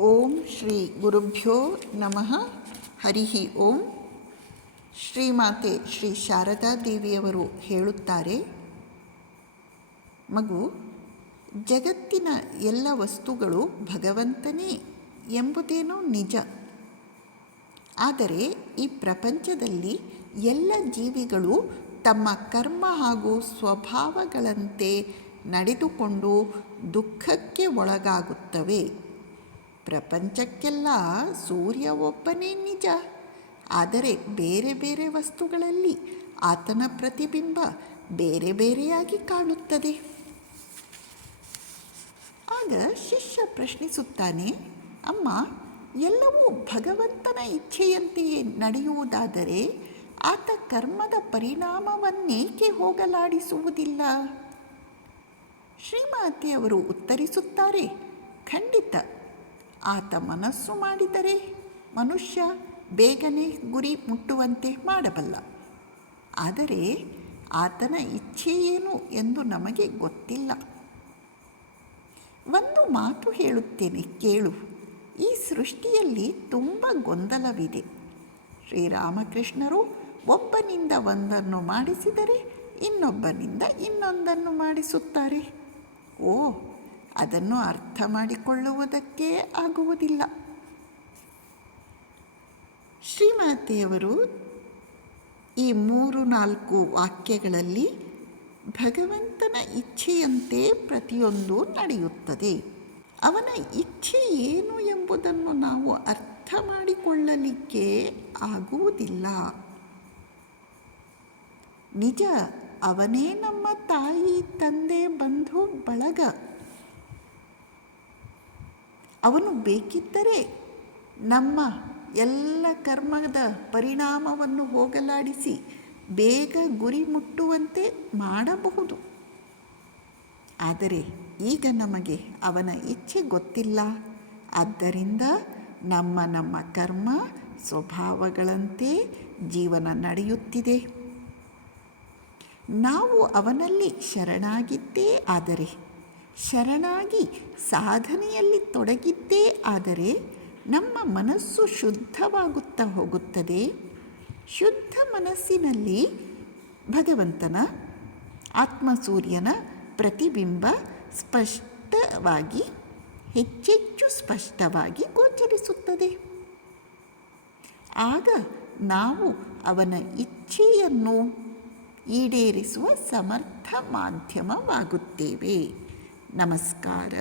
ಓಂ ಶ್ರೀ ಗುರುಭ್ಯೋ ನಮಃ. ಹರಿ ಓಂ. ಶ್ರೀಮಾತೆ ಶ್ರೀ ಶಾರದಾ ದೇವಿಯವರು ಹೇಳುತ್ತಾರೆ, ಮಗು, ಜಗತ್ತಿನ ಎಲ್ಲ ವಸ್ತುಗಳು ಭಗವಂತನೇ ಎಂಬುದೇನೋ ನಿಜ. ಆದರೆ ಈ ಪ್ರಪಂಚದಲ್ಲಿ ಎಲ್ಲ ಜೀವಿಗಳು ತಮ್ಮ ಕರ್ಮ ಹಾಗೂ ಸ್ವಭಾವಗಳಂತೆ ನಡೆದುಕೊಂಡು ದುಃಖಕ್ಕೆ ಒಳಗಾಗುತ್ತವೆ. ಪ್ರಪಂಚಕ್ಕೆಲ್ಲ ಸೂರ್ಯ ಒಬ್ಬನೇ ನಿಜ. ಆದರೆ ಬೇರೆ ಬೇರೆ ವಸ್ತುಗಳಲ್ಲಿ ಆತನ ಪ್ರತಿಬಿಂಬ ಬೇರೆ ಬೇರೆಯಾಗಿ ಕಾಣುತ್ತದೆ. ಆಗ ಶಿಷ್ಯ ಪ್ರಶ್ನಿಸುತ್ತಾನೆ, ಅಮ್ಮ, ಎಲ್ಲವೂ ಭಗವಂತನ ಇಚ್ಛೆಯಂತೆಯೇ ನಡೆಯುವುದಾದರೆ ಆತ ಕರ್ಮದ ಪರಿಣಾಮವನ್ನೇಕೆ ಹೋಗಲಾಡಿಸುವುದಿಲ್ಲ? ಶ್ರೀಮಾತೆಯವರು ಉತ್ತರಿಸುತ್ತಾರೆ, ಖಂಡಿತ. ಆತ ಮನಸ್ಸು ಮಾಡಿದರೆ ಮನುಷ್ಯ ಬೇಗನೆ ಗುರಿ ಮುಟ್ಟುವಂತೆ ಮಾಡಬಲ್ಲ. ಆದರೆ ಆತನ ಇಚ್ಛೆ ಏನು ಎಂದು ನಮಗೆ ಗೊತ್ತಿಲ್ಲ. ಒಂದು ಮಾತು ಹೇಳುತ್ತೇನೆ, ಕೇಳು. ಈ ಸೃಷ್ಟಿಯಲ್ಲಿ ತುಂಬ ಗೊಂದಲವಿದೆ. ಶ್ರೀರಾಮಕೃಷ್ಣರು ಒಬ್ಬನಿಂದ ಒಂದನ್ನು ಮಾಡಿಸಿದರೆ ಇನ್ನೊಬ್ಬನಿಂದ ಇನ್ನೊಂದನ್ನು ಮಾಡಿಸುತ್ತಾರೆ. ಓ ಅದನ್ನು ಅರ್ಥ ಮಾಡಿಕೊಳ್ಳುವುದಕ್ಕೆ ಆಗುವುದಿಲ್ಲ. ಶ್ರೀಮಾತೆಯವರು ಈ ಮೂರು ನಾಲ್ಕು ವಾಕ್ಯಗಳಲ್ಲಿ ಭಗವಂತನ ಇಚ್ಛೆಯಂತೆ ಪ್ರತಿಯೊಂದು ನಡೆಯುತ್ತದೆ. ಅವನ ಇಚ್ಛೆ ಏನು ಎಂಬುದನ್ನು ನಾವು ಅರ್ಥ ಮಾಡಿಕೊಳ್ಳಲಿಕ್ಕೆ ಆಗುವುದಿಲ್ಲ. ನಿಜ, ಅವನೇ ನಮ್ಮ ತಾಯಿ, ತಂದೆ, ಬಂಧು, ಬಳಗ. ಅವನು ಬೇಕಿದ್ದರೆ ನಮ್ಮ ಎಲ್ಲ ಕರ್ಮದ ಪರಿಣಾಮವನ್ನು ಹೋಗಲಾಡಿಸಿ ಬೇಗ ಗುರಿ ಮುಟ್ಟುವಂತೆ ಮಾಡಬಹುದು. ಆದರೆ ಈಗ ನಮಗೆ ಅವನ ಇಚ್ಛೆ ಗೊತ್ತಿಲ್ಲ. ಆದ್ದರಿಂದ ನಮ್ಮ ನಮ್ಮ ಕರ್ಮ ಸ್ವಭಾವಗಳಂತೆ ಜೀವನ ನಡೆಯುತ್ತಿದೆ. ನಾವು ಅವನಲ್ಲಿ ಶರಣಾಗಿದ್ದೇ ಆದರೆ ಶರಣಾಗಿ ಸಾಧನೆಯಲ್ಲಿ ತೊಡಗಿದ್ದೇ ಆದರೆ ನಮ್ಮ ಮನಸ್ಸು ಶುದ್ಧವಾಗುತ್ತಾ ಹೋಗುತ್ತದೆ. ಶುದ್ಧ ಮನಸ್ಸಿನಲ್ಲಿ ಭಗವಂತನ ಆತ್ಮಸೂರ್ಯನ ಪ್ರತಿಬಿಂಬ ಸ್ಪಷ್ಟವಾಗಿ, ಹೆಚ್ಚೆಚ್ಚು ಸ್ಪಷ್ಟವಾಗಿ ಗೋಚರಿಸುತ್ತದೆ. ಆಗ ನಾವು ಅವನ ಇಚ್ಛೆಯನ್ನು ಈಡೇರಿಸುವ ಸಮರ್ಥ ಮಾಧ್ಯಮವಾಗುತ್ತೇವೆ. ನಮಸ್ಕಾರ